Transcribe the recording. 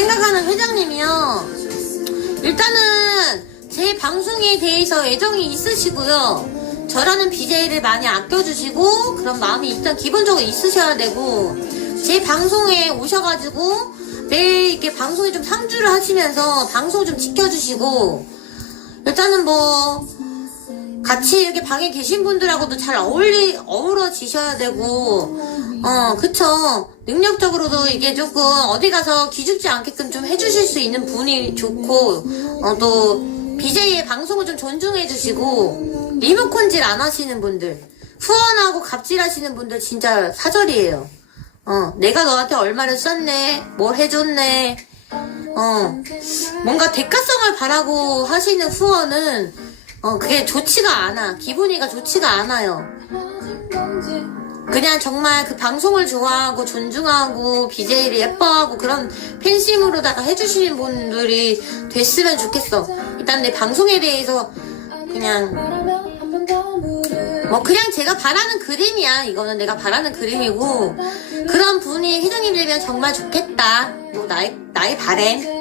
생각하는 회장님이요. 일단은 제 방송에 대해서 애정이 있으시고요. 저라는 BJ를 많이 아껴주시고 그런 마음이 일단 기본적으로 있으셔야 되고 제 방송에 오셔가지고 매일 이렇게 방송에 좀 상주를 하시면서 방송 좀 지켜주시고 일단은 뭐 같이 이렇게 방에 계신 분들하고도 잘 어울리 어우러지셔야 되고 어 그쵸? 능력적으로도 이게 조금 어디 가서 기죽지 않게끔 좀 해주실 수 있는 분이 좋고 어 또 BJ의 방송을 좀 존중해 주시고 리모컨질 안 하시는 분들 후원하고 갑질하시는 분들 진짜 사절이에요. 어 내가 너한테 얼마를 썼네 뭘 해줬네 어 뭔가 대가성을 바라고 하시는 후원은 어 그게 좋지가 않아. 기분이가 좋지가 않아요. 그냥 정말 그 방송을 좋아하고 존중하고 BJ를 예뻐하고 그런 팬심으로다가 해주시는 분들이 됐으면 좋겠어. 일단 내 방송에 대해서 그냥 뭐 그냥 제가 바라는 그림이야. 이거는 내가 바라는 그림이고 그런 분이 회장님 되면 정말 좋겠다. 뭐 나의 나의 바램